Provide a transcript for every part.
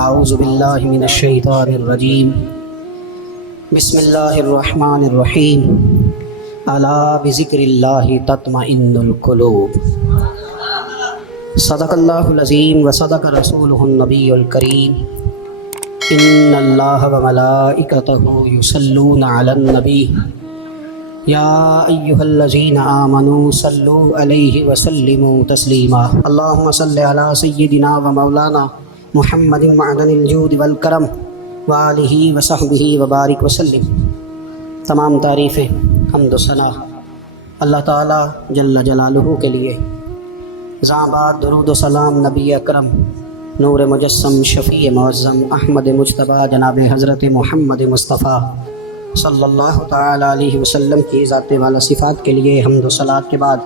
اعوذ باللہ من الشیطان الرجیم بسم اللہ الرحمن الرحیم الا بذکر اللہ تطمئن القلوب صدق اللہ العظیم وصدق رسولہ النبی الکریم ان اللہ وملائکتہ یصلون علی النبی یا ایہا الذین آمنوا صلوا علیہ وسلموا تسلیما اللہم صل علی سیدنا و مولانا محمد معدن الجود والکرم وآلہ وصحبہ وبارک وسلم۔ تمام تعریفیں حمد و ثنا اللہ تعالیٰ جل جلالہ کے لیے۔ زاباد درود و سلام نبی اکرم نور مجسم شفیع معظم احمد مجتبیٰ جناب حضرت محمد مصطفیٰ صلی اللہ تعالیٰ علیہ وسلم کی ذات والا صفات کے لیے حمد و صلات کے بعد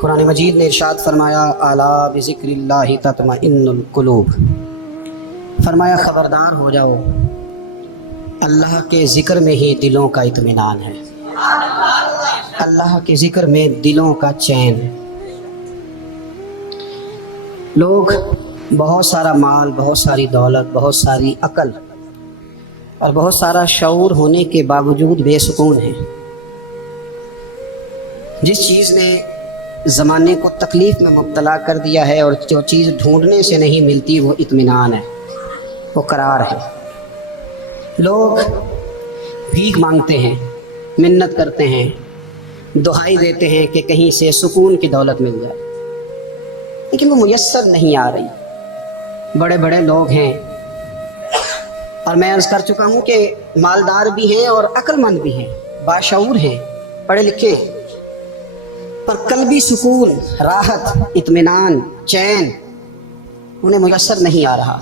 قرآن مجید نے ارشاد فرمایا الا بذکر اللہ تطمئن القلوب، فرمایا خبردار ہو جاؤ، اللہ کے ذکر میں ہی دلوں کا اطمینان ہے، اللہ کے ذکر میں دلوں کا چین۔ لوگ بہت سارا مال، بہت ساری دولت، بہت ساری عقل اور بہت سارا شعور ہونے کے باوجود بے سکون ہیں۔ جس چیز نے زمانے کو تکلیف میں مبتلا کر دیا ہے اور جو چیز ڈھونڈنے سے نہیں ملتی وہ اطمینان ہے، وہ قرار ہے۔ لوگ بھیک مانگتے ہیں، منت کرتے ہیں، دہائی دیتے ہیں کہ کہیں سے سکون کی دولت مل جائے، لیکن وہ میسر نہیں آ رہی۔ بڑے بڑے لوگ ہیں، اور میں عرض کر چکا ہوں کہ مالدار بھی ہیں اور عقل مند بھی ہیں، باشعور ہیں، پڑھے لکھے ہیں، پر قلبی سکون، راحت، اطمینان، چین انہیں میسر نہیں آ رہا۔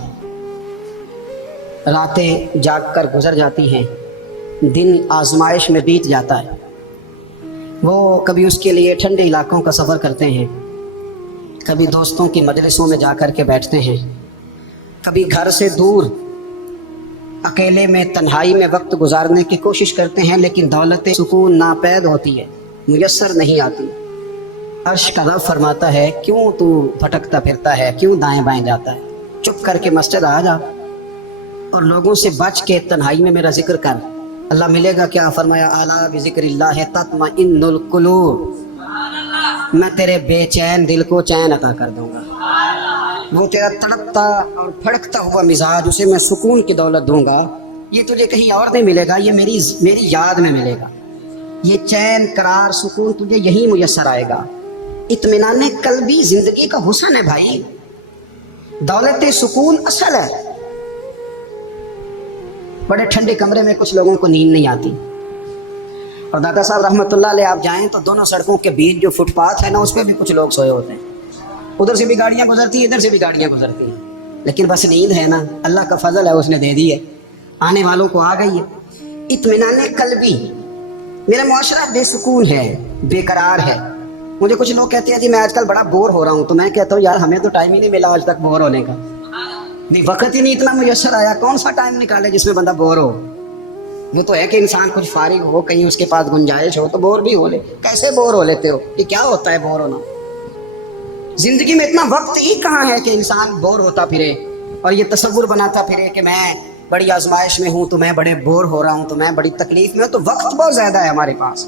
راتیں جاگ کر گزر جاتی ہیں، دن آزمائش میں بیت جاتا ہے۔ وہ کبھی اس کے لیے ٹھنڈے علاقوں کا سفر کرتے ہیں، کبھی دوستوں کی مجلسوں میں جا کر کے بیٹھتے ہیں، کبھی گھر سے دور اکیلے میں تنہائی میں وقت گزارنے کی کوشش کرتے ہیں، لیکن دولت سکون ناپید ہوتی ہے، میسر نہیں آتی۔ عرش کا رب فرماتا ہے کیوں تو بھٹکتا پھرتا ہے، کیوں دائیں بائیں جاتا ہے، چپ کر کے مسجد آ جا اور لوگوں سے بچ کے تنہائی میں میرا ذکر کر۔ اللہ ملے گا کیا؟ فرمایا الا بذکر اللہ تطمئن القلوب، میں تیرے بے چین دل کو چین عطا کر دوں گا۔ وہ تیرا تڑپتا اور پھڑکتا ہوا مزاج، اسے میں سکون کی دولت دوں گا۔ یہ تجھے کہیں اور نہیں ملے گا، یہ میری یاد میں ملے گا۔ یہ چین، قرار، سکون تجھے یہی میسر آئے گا۔ اطمینان قلبی زندگی کا حسن ہے بھائی، دولت سکون اصل ہے۔ بڑے ٹھنڈے کمرے میں کچھ لوگوں کو نیند نہیں آتی، اور دادا صاحب رحمۃ اللہ علیہ آپ جائیں تو دونوں سڑکوں کے بیچ جو فٹ پاتھ ہے نا، اس پہ بھی کچھ لوگ سوئے ہوتے ہیں۔ ادھر سے بھی گاڑیاں گزرتی ہیں، ادھر سے بھی گاڑیاں گزرتی ہیں، لیکن بس نیند ہے نا، اللہ کا فضل ہے، اس نے دے دی ہے، آنے والوں کو آ گئی ہے۔ اطمینان قلبی، میرا معاشرہ بے سکون ہے، بے قرار ہے۔ مجھے کچھ لوگ کہتے ہیں جی میں آج کل بڑا بور ہو رہا ہوں، تو میں کہتا ہوں یار ہمیں تو ٹائم ہی نہیں ملا آج تک بور ہونے کا، نہیں وقت ہی نہیں اتنا میسر آیا، کون سا ٹائم نکالے جس میں بندہ بور ہو؟ یہ تو ہے کہ انسان کچھ فارغ ہو، کہیں اس کے پاس گنجائش ہو تو بور بھی ہو لے۔ کیسے بور ہو لیتے ہو؟ یہ کیا ہوتا ہے بور ہونا؟ زندگی میں اتنا وقت ہی کہاں ہے کہ انسان بور ہوتا پھرے اور یہ تصور بناتا پھرے کہ میں بڑی آزمائش میں ہوں، تو میں بڑے بور ہو رہا ہوں، تو میں بڑی تکلیف میں ہوں۔ تو وقت بہت زیادہ ہے ہمارے پاس،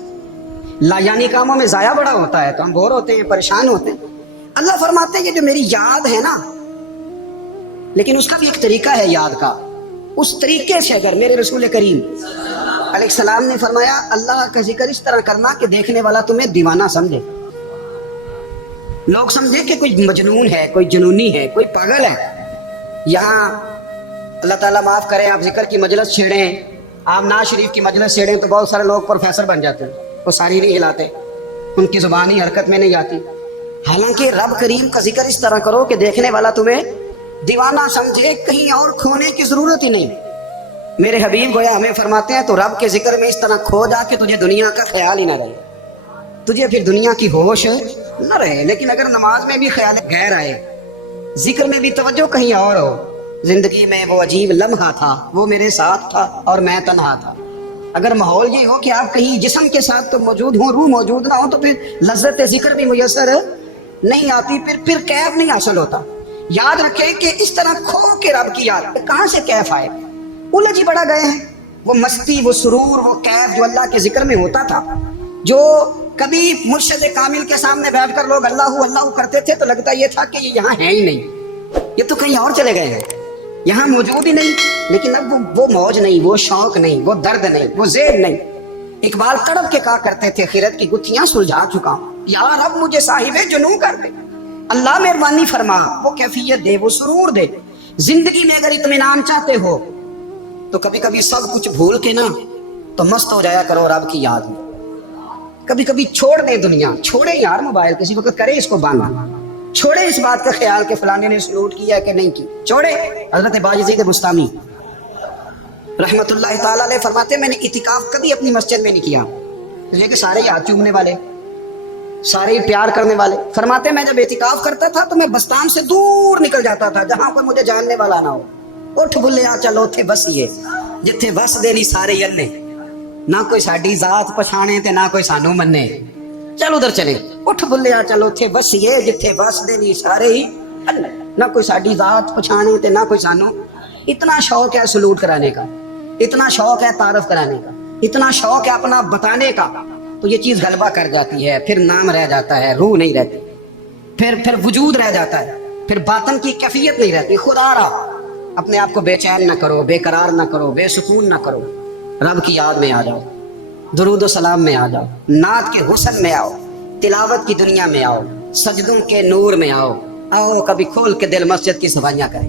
لا یعنی کاموں میں ضائع بڑا ہوتا ہے، تو ہم بور ہوتے ہیں، پریشان ہوتے ہیں۔ اللہ فرماتے ہیں یہ جو میری یاد ہے نا، لیکن اس کا بھی ایک طریقہ ہے یاد کا، اس طریقے سے اگر میرے رسول کریم علیہ السلام نے فرمایا اللہ کا ذکر اس طرح کرنا کہ دیکھنے والا تمہیں دیوانہ سمجھے، لوگ سمجھے کہ کوئی مجنون ہے، کوئی جنونی ہے، کوئی پاگل ہے۔ یہاں اللہ تعالیٰ معاف کرے، آپ ذکر کی مجلس چھیڑیں، آپ ناز شریف کی مجلس چھیڑیں تو بہت سارے لوگ پروفیسر بن جاتے ہیں، وہ ساری نہیں ہلاتے، ان کی زبان ہی حرکت میں نہیں آتی۔ حالانکہ رب کریم کا ذکر اس طرح کرو کہ دیکھنے والا تمہیں دیوانہ سمجھے، کہیں اور کھونے کی ضرورت ہی نہیں۔ میرے حبیب گویا ہمیں فرماتے ہیں تو رب کے ذکر میں اس طرح کھو جا کہ تجھے دنیا کا خیال ہی نہ رہے، تجھے پھر دنیا کی ہوش نہ رہے۔ لیکن اگر نماز میں بھی خیال غیر آئے، ذکر میں بھی توجہ کہیں اور ہو، زندگی میں وہ عجیب لمحہ تھا، وہ میرے ساتھ تھا اور میں تنہا تھا، اگر ماحول یہ ہو کہ آپ کہیں جسم کے ساتھ تو موجود ہوں، روح موجود نہ ہو، تو پھر لذت ذکر بھی میسر نہیں آتی، پھر کیف نہیں حاصل ہوتا۔ یاد رکھیں کہ اس طرح کھو کے رب کی یاد کہاں سے کیف آئے؟ الجھ ہی بڑا گئے ہیں. وہ مستی، وہ سرور، وہ کیف جو اللہ کے ذکر میں ہوتا تھا، جو کبھی مرشد کامل کے سامنے بیٹھ کر لوگ اللہ اللہ کرتے تھے تو لگتا یہ تھا کہ یہ یہاں ہے ہی نہیں، یہ تو کہیں اور چلے گئے ہیں، یہاں موجود ہی نہیں. لیکن اب وہ موج نہیں، وہ شوق نہیں، وہ درد نہیں، وہ زیر نہیں. اقبال تڑپ کے کہا کرتے تھے خیرت کی گتھیاں سلجھا چکا ہوں، یار اب مجھے صاحب جنوں کر دے. اللہ مہربانی فرما، وہ کیفیت دے، وہ سرور دے. زندگی میں اگر اطمینان چاہتے ہو تو کبھی کبھی سب کچھ بھول کے نا تو مست ہو جایا کرو رب کی یاد میں. کبھی کبھی چھوڑ دیں دنیا، چھوڑے یار موبائل، کسی وقت کرے اس کو باندھا، چھوڑے اس بات کا خیال کہ فلانے نے سلوٹ کیا کہ نہیں کی، چھوڑے. حضرت باجزید بستامی رحمت اللہ تعالیٰ علیہ فرماتے میں نے اعتکاف کبھی اپنی مسجد میں نہیں کیا، اس لیے کہ سارے ہی ہاتھ چومنے والے، سارے ہی پیار کرنے والے. فرماتے میں جب اعتکاف کرتا تھا تو میں بستان سے دور نکل جاتا تھا جہاں کوئی مجھے جاننے والا نہ ہو. اٹھ بلیا چلو اتھے بسیے جتھے بس دے نہیں سارے یلے، نہ کوئی ساڈی ذات پچھانے تے نہ کوئی سانو منے، چل ادھر چلے. اٹھ بلیا چلو اتھے بسیے جتھے بس دے نہیں سارے ہی یلے، نہ کوئی ساڈی ذات پچھانے تے نہ کوئی سانو. اتنا شوق ہے سلوٹ کرانے کا، اتنا شوق ہے تعارف کرانے کا، اتنا شوق ہے اپنا بتانے کا، تو یہ چیز غلبہ کر جاتی ہے. پھر نام رہ جاتا ہے، روح نہیں رہتی، پھر وجود رہ جاتا ہے، پھر باطن کی کیفیت نہیں رہتی. خدا را اپنے آپ کو بے چین نہ کرو، بے قرار نہ کرو، بے سکون نہ کرو. رب کی یاد میں آ جاؤ، درود و سلام میں آ جاؤ، نعت کے حسن میں آؤ، تلاوت کی دنیا میں آؤ، سجدوں کے نور میں آؤ. آؤ کبھی کھول کے دل مسجد کی صفائیاں کریں.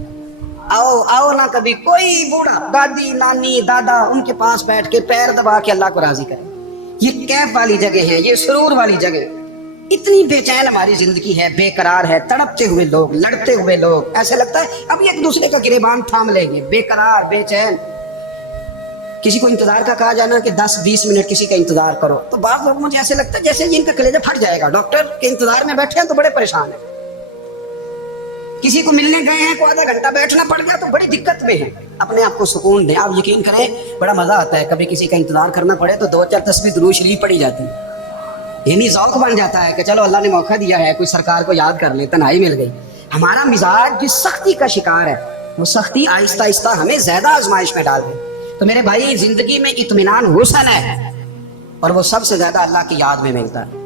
آؤ آؤ نہ کبھی کوئی بوڑھا، دادی نانی دادا ان کے پاس بیٹھ کے پیر دبا کے اللہ کو راضی کریں. یہ کیف والی جگہ ہے، یہ سرور والی جگہ. اتنی بے چین ہماری زندگی ہے، بے قرار ہے، تڑپتے ہوئے لوگ، لڑتے ہوئے لوگ، ایسے لگتا ہے اب ایک دوسرے کا گریبان تھام لیں گے. بے قرار، بے چین. کسی کو انتظار کا کہا جانا کہ 10-20 منٹ کسی کا انتظار کرو تو بعض لوگ مجھے ایسے لگتا ہے جیسے ان کا کلیجہ پھٹ جائے گا. ڈاکٹر کے انتظار میں بیٹھے ہیں تو بڑے پریشان ہیں. کسی کو ملنے گئے ہیں کو آدھا گھنٹہ بیٹھنا پڑ گیا تو بڑی دقت میں ہے. اپنے آپ کو سکون دیں. آپ یقین کریں بڑا مزہ آتا ہے کبھی کسی کا انتظار کرنا پڑے تو 2-4 تسبیح درود شریف پڑھی جاتی ہے. یعنی ذوق بن جاتا ہے کہ چلو اللہ نے موقع دیا ہے، کوئی سرکار کو یاد کر لیں، تنہائی مل گئی. ہمارا مزاج جس سختی کا شکار ہے وہ سختی آہستہ آہستہ ہمیں زیادہ آزمائش میں ڈال دے. تو میرے بھائی زندگی میں اطمینان حسن ہے، اور وہ سب سے زیادہ اللہ کی یاد میں ملتا ہے.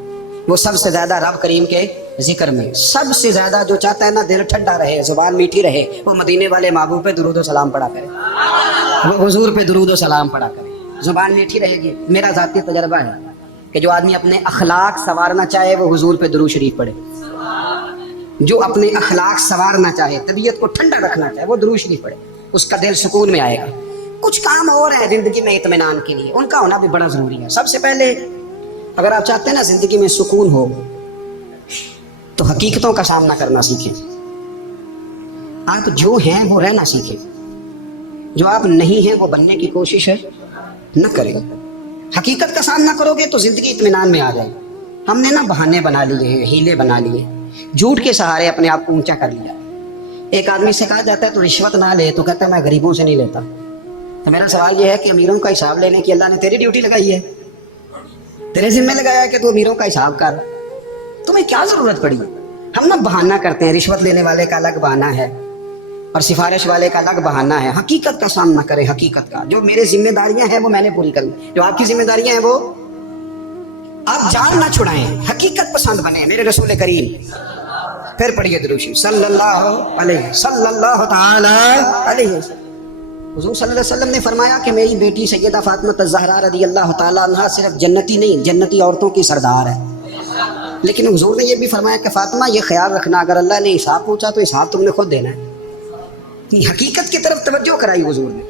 وہ سب سے زیادہ رب کریم کے ذکر میں. سب سے زیادہ جو چاہتا ہے نا دل ٹھنڈا رہے، زبان میٹھی رہے، وہ مدینے والے محبوب پہ درود و سلام پڑھا کرے، وہ حضور پہ درود و سلام پڑھا کرے. زبان میٹھی رہے گی. میرا ذاتی تجربہ ہے کہ جو آدمی اپنے اخلاق سنوارنا چاہے وہ حضور پہ درود شریف پڑھے. جو اپنے اخلاق سنوارنا چاہے، طبیعت کو ٹھنڈا رکھنا چاہے، وہ درود شریف پڑھے. اس کا دل سکون میں آئے گا. کچھ کام اور ہیں زندگی میں اطمینان کے لیے، ان کا ہونا بھی بڑا ضروری ہے. سب سے پہلے اگر آپ چاہتے ہیں نا زندگی میں سکون ہو تو حقیقتوں کا سامنا کرنا سیکھیں. آپ جو ہیں وہ رہنا سیکھیں، جو آپ نہیں ہیں وہ بننے کی کوشش ہے نہ کریں. حقیقت کا سامنا کرو گے تو زندگی اطمینان میں آ جائے. ہم نے نا بہانے بنا لیے ہیں، ہیلے بنا لیے، جھوٹ کے سہارے اپنے آپ کو اونچا کر لیا. ایک آدمی سے کہا جاتا ہے تو رشوت نہ لے تو کہتا ہے میں غریبوں سے نہیں لیتا. تو میرا سوال یہ ہے کہ امیروں کا حساب لینے کی اللہ نے تیری ڈیوٹی لگائی ہے، تیرے ذمہ لگایا ہے کہ تو امیروں کا حساب کر. تمہیں کیا ضرورت پڑی؟ ہم نا بہانہ کرتے ہیں. رشوت لینے والے کا الگ بہانہ ہے اور سفارش والے کا الگ بہانہ ہے. حقیقت کا سامنا کریں. حقیقت کا جو میرے ذمہ داریاں ہیں وہ میں نے پوری کرنی، جو آپ کی ذمہ داریاں ہیں وہ آپ جان نہ چھڑائیں. حقیقت پسند بنے. میرے رسول کریم پھر پڑھیے درود شریف صلی اللہ تعالی علیہ وسلم. حضور صلی اللہ علیہ وسلم نے فرمایا کہ میری بیٹی سیدہ فاطمہ الزہرا رضی اللہ تعالیٰ عنہا صرف جنتی نہیں، جنتی عورتوں کی سردار ہے. لیکن حضور نے یہ بھی فرمایا کہ فاطمہ یہ خیال رکھنا اگر اللہ نے حساب پوچھا تو حساب تم نے خود دینا ہے. حقیقت کی طرف توجہ کرائی حضور نے.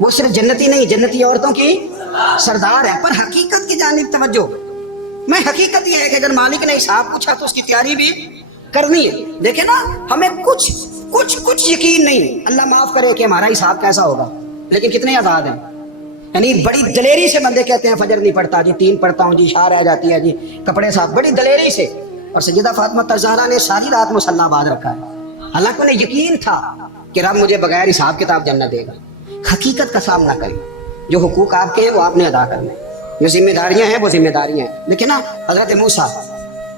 وہ صرف جنتی نہیں، جنتی عورتوں کی سردار ہے، پر حقیقت کی جانب توجہ. میں حقیقت یہ ہے کہ اگر مالک نے حساب پوچھا تو اس کی تیاری بھی کرنی ہے. دیکھیں نا ہمیں کچھ یقین نہیں. اللہ معاف کرے کہ ہمارا حساب کیسا ہوگا، لیکن کتنے آزاد ہیں. یعنی بڑی دلیری سے بندے کہتے ہیں فجر نہیں پڑھتا جی، 3 پڑھتا ہوں جی، شاہ رہ جاتی ہے جی، کپڑے صاف، بڑی دلیری سے. اور سیدہ فاطمہ الزہرا نے ساری رات مصلی باندھ رکھا ہے. اللہ کو یقین تھا کہ رب مجھے بغیر حساب کتاب جنت دے گا. حقیقت کا سامنا کریں. جو حقوق آپ کے ہیں وہ آپ نے ادا کرنے، جو ذمہ داریاں ہیں وہ ذمہ داریاں ہیں. لیکن نا حضرت موسیٰ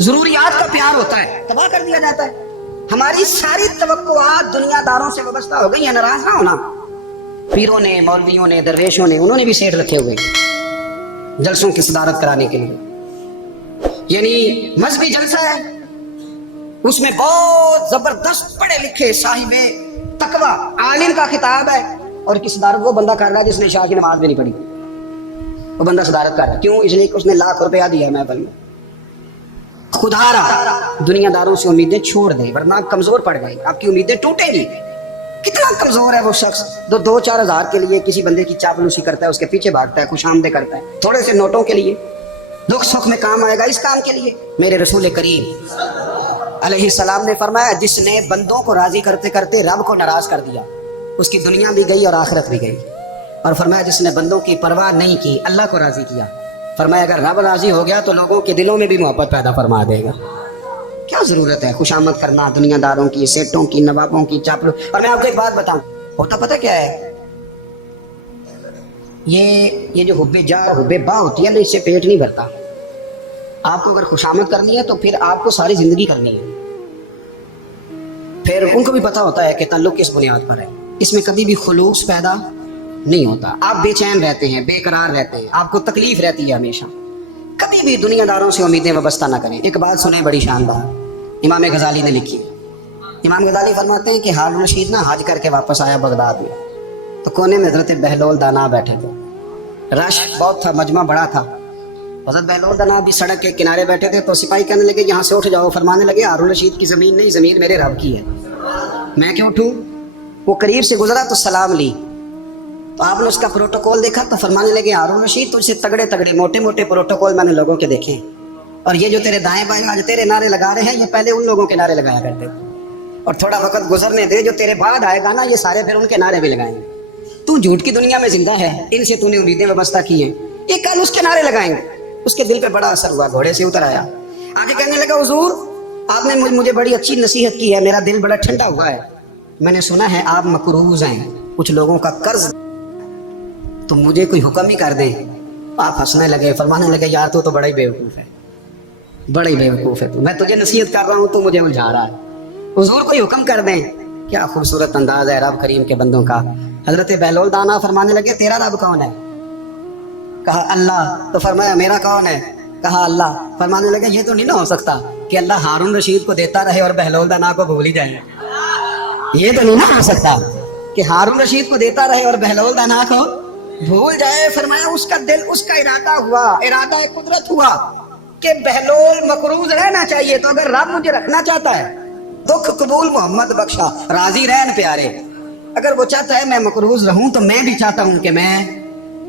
ضروریات کا پیار ہوتا ہے تباہ کر دیا جاتا ہے. ہماری ساری توقعات دنیا داروں سے وابستہ ہو گئی ہیں. ناراض نہ ہونا. پیروں نے، مولویوں نے، درویشوں نے، انہوں نے بھی سیٹ رکھے ہوئے جلسوں کی صدارت کرانے کے لیے. یعنی مذہبی جلسہ ہے، اس میں بہت زبردست پڑھے لکھے صاحب تقویٰ عالم کا خطاب ہے، اور کی صدارت وہ بندہ کر رہا ہے جس نے عشاء کی نماز بھی نہیں پڑھی. وہ بندہ صدارت کر رہا ہے. کیوں؟ اس لیے کہ اس نے لاکھ روپیہ دیا ہے محفل میں. خدا را دنیا داروں سے امیدیں چھوڑ دیں ورنہ کمزور پڑ گئی، آپ کی امیدیں ٹوٹیں گی. کتنا کمزور ہے وہ شخص جو 2-4 ہزار کے لیے کسی بندے کی چاپلوسی کرتا ہے، اس کے پیچھے بھاگتا ہے، خوش آمدیں کرتا ہے تھوڑے سے نوٹوں کے لیے. دکھ سکھ میں کام آئے گا اس کام کے لیے. میرے رسول کریم علیہ السلام نے فرمایا جس نے بندوں کو راضی کرتے کرتے رب کو ناراض کر دیا اس کی دنیا بھی گئی اور آخرت بھی گئی. اور فرمایا جس نے بندوں کی پرواہ نہیں کی اللہ کو راضی کیا، فرمایا اگر رب راضی ہو گیا تو لوگوں کے دلوں میں بھی محبت پیدا فرما دے گا. کیا ضرورت ہے خوش آمد کرنا دنیا داروں کی، سیٹوں کی، نوابوں کی، چاپلو. اور میں آپ کو ایک بات بتاؤں، ہوتا پتہ کیا ہے؟ یہ جو حب جا اور حب با ہوتی ہے نا، اس سے پیٹ نہیں بھرتا. آپ کو اگر خوش آمد کرنی ہے تو پھر آپ کو ساری زندگی کرنی ہے. پھر ان کو بھی پتا ہوتا ہے کہ تعلق کس بنیاد پر ہے. اس میں کبھی بھی خلوص پیدا نہیں ہوتا. آپ بے چین رہتے ہیں، بے قرار رہتے ہیں، آپ کو تکلیف رہتی ہے ہمیشہ. کبھی بھی دنیا داروں سے امیدیں وابستہ نہ کریں. ایک بات سنیں بڑی شاندار، امام غزالی نے لکھی. امام غزالی فرماتے ہیں کہ ہارون رشید نا حج کر کے واپس آیا بغداد میں، تو کونے میں حضرت بہلول دانا بیٹھے تھے. رش بہت تھا، مجمع بڑا تھا. حضرت بہلول دانا بھی سڑک کے کنارے بیٹھے تھے. تو سپاہی کہنے لگے یہاں سے اٹھ جاؤ. فرمانے لگے ہارون رشید کی زمین نہیں، زمین میرے رب کی ہے، میں کیوں اٹھوں؟ وہ قریب سے گزرا تو سلام لی. تو آپ نے اس کا پروٹوکول دیکھا تو فرمانے لگے ہارون رشید تجھ سے تگڑے تگڑے موٹے موٹے پروٹوکول میں نے لوگوں کے دیکھے ہیں، اور یہ جو تیرے دائیں بائیں آج تیرے نعرے لگا رہے ہیں یہ پہلے ان لوگوں کے نعرے لگایا کرتے. اور تھوڑا وقت گزرنے دے، جو تیرے بعد آئے گا نا یہ سارے پھر ان کے نعرے بھی لگائیں گے. تو جھوٹ کی دنیا میں زندہ ہے، ان سے تو نے امیدیں وابستہ کی ہیں، ایک کل اس کے نعرے لگائیں گے. اس کے دل پہ بڑا اثر ہوا، گھوڑے سے اتر آیا، آگے کہنے لگا حضور آپ نے مجھے بڑی اچھی نصیحت کی ہے، میرا دل بڑا ٹھنڈا ہوا ہے. میں نے سنا ہے آپ مقروض ہیں، کچھ لوگوں کا قرض، تو مجھے کوئی حکم ہی کر دیں. آپ ہنسنے لگے، فرمانے لگے یار تو بڑا ہی بیوقوف ہے، بڑا ہی بیوقوف ہے تو. میں تجھے نصیحت کر رہا ہوں تو مجھے الجھا رہا ہے. حضور کوئی حکم کر دیں. کیا خوبصورت انداز ہے رب کریم کے بندوں کا. حضرت بہلول دانا فرمانے لگے تیرا رب کون ہے؟ کہا اللہ. تو فرمایا میرا کون ہے؟ کہا اللہ. فرمانے لگے یہ تو نہیں نہ ہو سکتا کہ اللہ ہارون رشید کو دیتا رہے اور بہلول دانا کو بھول ہی جائے. یہ تو نہیں نہ ہو سکتا کہ ہارون رشید کو دیتا رہے اور بہلول دانا کو بھول جائے. فرمایا اس کا دل، اس کا ارادہ ہوا، ارادہ قدرت ہوا کہ بہلول مقروض رہنا چاہیے. تو اگر رب مجھے رکھنا چاہتا ہے، دکھ قبول محمد بخشا راضی رہن پیارے، اگر وہ چاہتا ہے میں مقروض رہوں تو میں بھی چاہتا ہوں کہ میں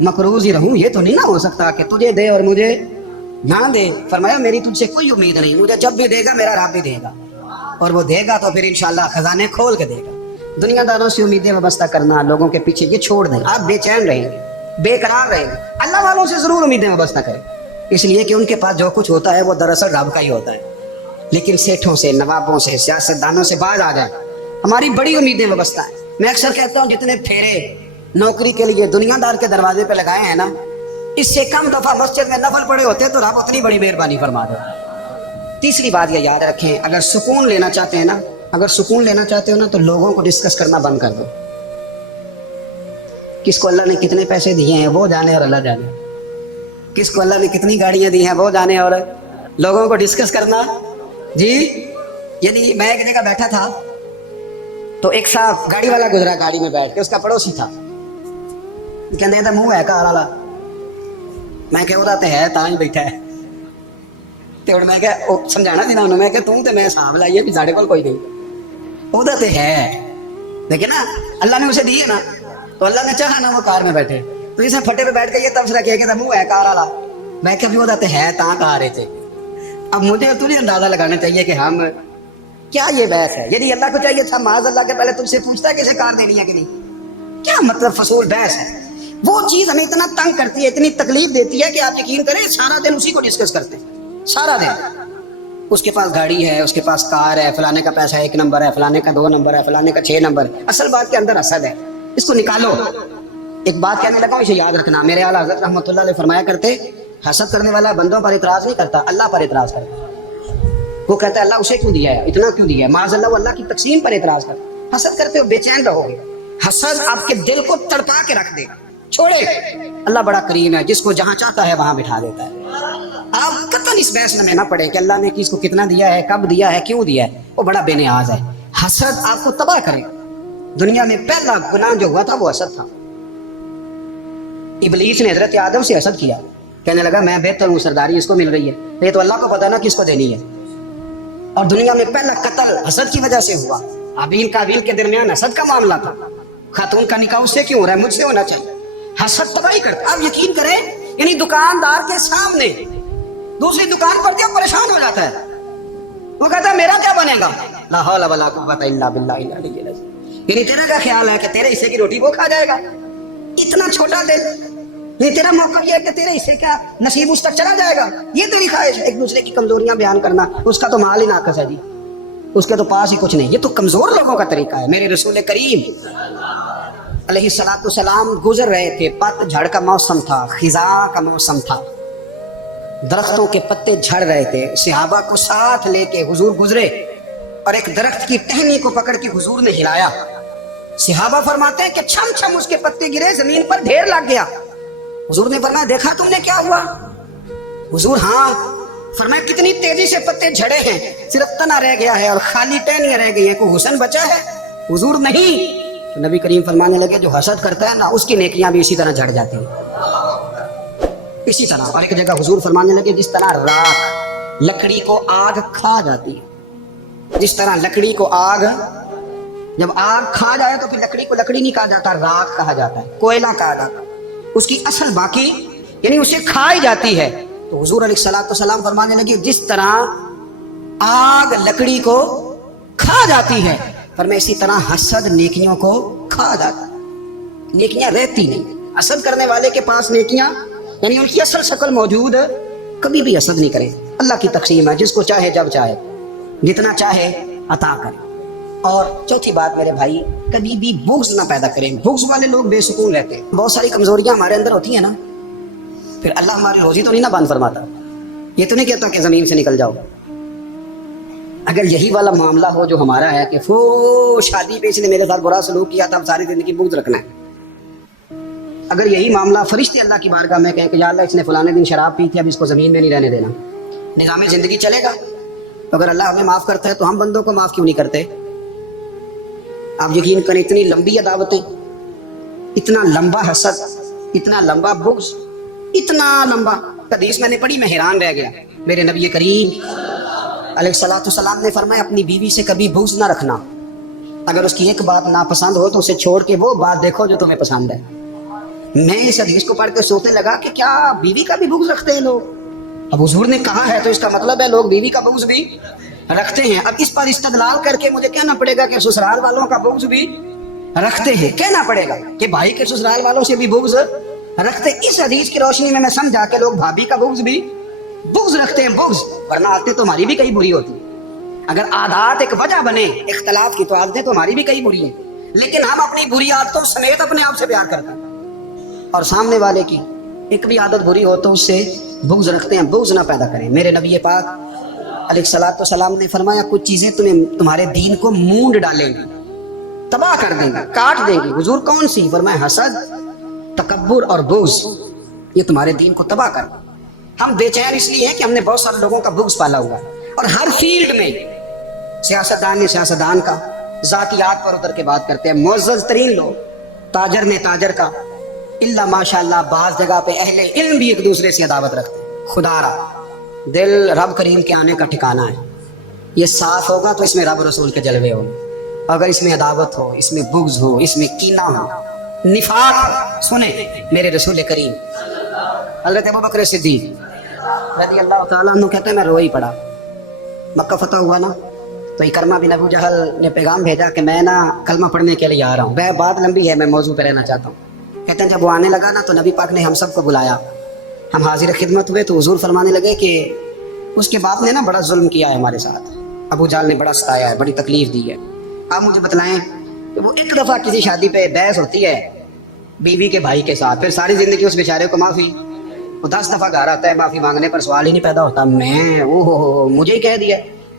مقروض ہی رہوں. یہ تو نہیں نہ ہو سکتا کہ تجھے دے اور مجھے نہ دے. فرمایا میری تجھ سے کوئی امید نہیں، مجھے جب بھی دے گا میرا رب بھی دے گا، اور وہ دے گا تو پھر انشاءاللہ خزانے کھول کے دے گا. دنیا داروں سے امیدیں وابستہ کرنا لوگوں کے پیچھے یہ چھوڑ دیں. آپ بے چین رہیں گے، بے قرار رہیں گے. اللہ والوں سے ضرور امیدیں وابستہ کریں، اس لیے کہ ان کے پاس جو کچھ ہوتا ہے وہ دراصل رب کا ہی ہوتا ہے. لیکن سیٹھوں سے، نوابوں سے، سیاستدانوں سے باز آ جائیں. ہماری بڑی امیدیں وابستہ ہیں. میں اکثر کہتا ہوں جتنے پھیرے نوکری کے لیے دنیا دار کے دروازے پہ لگائے ہیں نا، اس سے کم دفعہ مسجد میں نفل پڑے ہوتے تو رب اتنی بڑی مہربانی فرما دے. تیسری بات یہ یاد رکھیں، اگر سکون لینا چاہتے ہیں نا، اگر سکون لینا چاہتے ہو نا تو لوگوں کو ڈسکس کرنا بند کر دو. کس کو اللہ نے کتنے پیسے دیے ہیں وہ جانے اور اللہ جانے، کس کو اللہ نے کتنی گاڑیاں دی ہیں وہ جانے، اور لوگوں کو ڈسکس کرنا. جی یعنی میں ایک جگہ بیٹھا تھا تو ایک صاحب گاڑی والا گزرا، گاڑی میں بیٹھ کے اس کا پڑوسی تھا، کہنے تھا منہ ہے کار والا. میں کہ وہ تے ہے تاں ہی بیٹھا ہے. تے ہن میں کہ سمجھانا سی نا انہوں، میں کہ توں تے میں حساب لائیے بھی ساڈے کول کوئی نہیں، وہ تے ہے لیکن نا اللہ نے اسے دی ہے نا، تو اللہ نے چاہا نا وہ کار میں بیٹھے. تو اس نے پھٹے پہ بیٹھ کے یہ تبصرہ کیا کہ منہ ہے کار والا. میں کہ وہ تے ہے تاں کار رہے تھے. اب مجھے تو نہیں اندازہ لگانا چاہیے کہ ہم کیا یہ بحث ہے. یعنی اللہ کو چاہیے تھا معاذ اللہ کے پہلے تم سے پوچھتا ہے کہ اسے کار دینی ہے کہ نہیں. کیا مطلب فضول بحث ہے. وہ چیز ہمیں اتنا تنگ کرتی ہے، اتنی تکلیف دیتی ہے کہ آپ یقین کریں سارا دن اسی کو ڈسکس کرتے ہیں. سارا دن اس کے پاس گاڑی ہے، اس کے پاس کار ہے، فلانے کا پیسہ 1 نمبر ہے، فلانے کا 2 نمبر ہے، فلانے کا 6 نمبر ہے. اصل بات کے اندر حسد ہے، اس کو نکالو. ایک بات کہنے لگا ہوں، اسے یاد رکھنا. میرے اعلیٰ حضرت رحمۃ اللہ علیہ فرمایا کرتے، حسد کرنے والا بندوں پر اعتراض نہیں کرتا، اللہ پر اعتراض کرتا. وہ کہتا ہے اللہ اسے کیوں دیا ہے, اتنا کیوں دیا ہے, معاذ اللہ, اللہ کی تقسیم پر اعتراض کر. حسد کرتے ہو بے چین رہو گے, حسد آپ کے دل کو تڑپا کے رکھ دے گا. چھوڑے, اللہ بڑا کریم ہے, جس کو جہاں چاہتا ہے وہاں بٹھا دیتا ہے. آپ قطعاً اس بحث میں نہ پڑے کہ اللہ نے کس کو کتنا دیا ہے, کب دیا ہے, کیوں دیا ہے, وہ بڑا بے نیاز ہے. حسد آپ کو تباہ کرے. دنیا میں پہلا گناہ جو ہوا تھا وہ حسد تھا. ابلیس نے حضرت آدم سے حسد کیا, کہنے لگا میں بہتر ہوں, سرداری اس کو مل رہی ہے, یہ تو اللہ کو پتا نا کس کو دینی ہے. اور دنیا میں پہلا قتل حسد کی وجہ سے ہوا. حابیل قابیل کے درمیان حسد کا معاملہ تھا. خاتون کا نکاح اس سے کیوں ہو رہا ہے, مجھ سے ہونا چاہیے. حسد تباہی کرتا. آپ یقین کریں, یعنی دکاندار کے سامنے دوسری دکان پر جب پریشان ہو جاتا ہے, وہ کہتا ہے میرا کیا بنے گا, لا حول ولا قوت الا باللہ العلی العظیم. یعنی تیرا کیا خیال ہے کہ تیرے حصے کی روٹی وہ کھا جائے گا, اتنا چھوٹا دل. یہ تیرا موقع یہ ہے کہ تیرے حصے کا نصیب اس تک چلا جائے گا, یہ تیری خواہش ہے. ایک دوسرے کی کمزوریاں بیان کرنا, اس کا تو مال ہی ناقص ہے جی, اس کے تو پاس ہی کچھ نہیں. یہ تو کمزور لوگوں کا طریقہ ہے. میرے رسول کریم علیہ الصلوۃ والسلام گزر رہے تھے, پت جھڑ کا موسم تھا, خزاں کا موسم تھا, درختوں کے پتے جھڑ رہے تھے. صحابہ کو ساتھ لے کے حضور گزرے اور ایک درخت کی ٹہنی کو پکڑ کے حضور نے ہلایا. صحابہ فرماتے ہیں کہ چھم چھم اس کے پتے گرے, زمین پر ڈھیر لگ گیا. حضور نے فرمایا دیکھا تم نے کیا ہوا. حضور ہاں. فرمایا کتنی تیزی سے پتے جھڑے ہیں, صرف تنا رہ گیا ہے اور خالی ٹہنیاں رہ گئی ہیں, کوئی حسن بچا ہے. حضور نہیں. تو نبی کریم فرمانے لگے جو حسد کرتا ہے نا, اس کی نیکیاں بھی اسی طرح جھڑ جاتی ہیں, اسی طرح. اور ایک جگہ حضور فرمانے لگے جس طرح راکھ لکڑی کو آگ کھا جاتی ہے, جس طرح لکڑی کو آگ, جب آگ کھا جائے تو پھر لکڑی کو لکڑی نہیں کہا جاتا, راکھ کہا جاتا ہے, کوئلہ کہا جاتا ہے, اس کی اصل باقی یعنی اسے کھائی جاتی ہے. تو حضور علیہ الصلوۃ والسلام فرمانے لگے جس طرح آگ لکڑی کو کھا جاتی ہے, فرمایا اسی طرح حسد نیکیوں کو کھا جاتا ہے. نیکیاں رہتی نہیں. حسد کرنے والے کے پاس نیکیاں یعنی ان کی اصل شکل موجود, کبھی بھی حسد نہیں کرے. اللہ کی تقسیم ہے, جس کو چاہے جب چاہے جتنا چاہے عطا کرے. اور چوتھی بات میرے بھائی, کبھی بھی بغض نہ پیدا کریں. بغض والے لوگ بے سکون رہتے ہیں. بہت ساری کمزوریاں ہمارے اندر ہوتی ہیں نا, پھر اللہ ہماری روزی تو نہیں نا بند فرماتا. یہ تو نہیں کہتا کہ زمین سے نکل جاؤ. اگر یہی والا معاملہ ہو جو ہمارا ہے کہ شادی پہ اس نے میرے ساتھ برا سلوک کیا تھا, اب ساری زندگی بغض رکھنا ہے. اگر یہی معاملہ فرشتے اللہ کی بارگاہ میں کہیں کہ یا اللہ اس نے فلانے دن شراب پی تھی, اب اس کو زمین میں نہیں رہنے دینا, نظام زندگی چلے گا. اگر اللہ ہمیں معاف کرتا ہے تو ہم بندوں کو معاف کیوں نہیں کرتے. آپ یقین کریں, اتنی لمبی عداوتیں, اتنا لمبا حسد, اتنا لمبا بغض, اتنا لمبا. حدیث میں نے پڑھی, میں حیران رہ گیا. میرے نبی کریم علیہ الصلوۃ والسلام نے فرمایا اپنی بیوی سے کبھی بغض نہ رکھنا. اگر اس کی ایک بات ناپسند ہو تو اسے چھوڑ کے وہ بات دیکھو جو تمہیں پسند ہے. میں اس حدیث کو پڑھ کے سوچنے لگا کہ کیا بیوی کا بھی بغض رکھتے ہیں لوگ. اب حضور نے کہا ہے تو اس کا مطلب ہے لوگ بیوی کا بغض بھی رکھتے ہیں. اب اس پر استدلال کر کے مجھے کہنا پڑے گا کہ سسرال والوں کا بغض بھی رکھتے ہیں. کہنا پڑے گا کہ بھائی کے سسرال والوں سے بھی بغض رکھتے. اس حدیث کی روشنی میں سمجھا کہ لوگ بھابھی کا بغض بھی بغض رکھتے ہیں. بغض ورنہ عادتیں تو ہماری بھی کئی بری ہوتی. اگر عادات ایک وجہ بنے اختلاف کی تو عادتیں تو ہماری بھی کئی بری ہیں, لیکن ہم اپنی بری عادتوں سمیت اپنے آپ سے پیار کرتے ہیں, اور سامنے والے کی ایک بھی عادت بری ہو تو اس سے بغض رکھتے ہیں. بغض نہ پیدا کریں. میرے نبی پاک علیہ الصلوۃ والسلام نے فرمایا کچھ چیزیں تمہارے دین کو مونڈ ڈالیں گی, تباہ کر دیں گی, کاٹ دیں گی. حضور کون سی؟ فرمایا حسد, تکبر اور بغض, یہ تمہارے دین کو تباہ کر. ہم بے چین اس لیے ہیں کہ ہم نے بہت سارے لوگوں کا بغض پالا ہوا ہے, اور ہر فیلڈ میں سیاستدان نے سیاستدان کا, ذاتیات پر اتر کے بات کرتے ہیں, معزز ترین لوگ, تاجر نے تاجر کا, اللہ ماشاء اللہ بعض جگہ پہ اہل علم بھی ایک دوسرے سے عداوت رکھتے ہیں. خدا را دل رب کریم کے آنے کا ٹھکانہ ہے. یہ صاف ہوگا تو اس میں رب رسول کے جلوے ہوں. اگر اس میں عداوت ہو, اس میں بغض ہو, اس میں کینہ ہو, نفاق. سنیں میرے رسول کریم حضرت ابوبکر صدیق رضی اللہ تعالیٰ عنہ کہتے ہیں میں رو ہی پڑا. مکہ فتح ہوا نا, تو اکرمہ بن ابو جہل نے پیغام بھیجا کہ میں نا کلمہ پڑھنے کے لیے آ رہا ہوں. وہ بات لمبی ہے, میں موضوع پہ رہنا چاہتا ہوں. کہتے ہیں جب وہ آنے لگا نا تو نبی پاک نے ہم سب کو بلایا, ہم حاضر خدمت ہوئے. تو حضور فرمانے لگے کہ اس کے باپ نے نا بڑا ظلم کیا ہے ہمارے ساتھ, ابو جہل نے بڑا ستایا ہے, بڑی تکلیف دی ہے. آپ مجھے بتلائیں کہ وہ ایک دفعہ کسی شادی پہ بحث ہوتی ہے بیوی کے بھائی کے ساتھ, پھر ساری زندگی اس بیچارے کو معافی. وہ 10 دفعہ گھر آتا ہے, معافی مانگنے پر سوال ہی نہیں پیدا ہوتا, میں مجھے ہی کہہ دیا.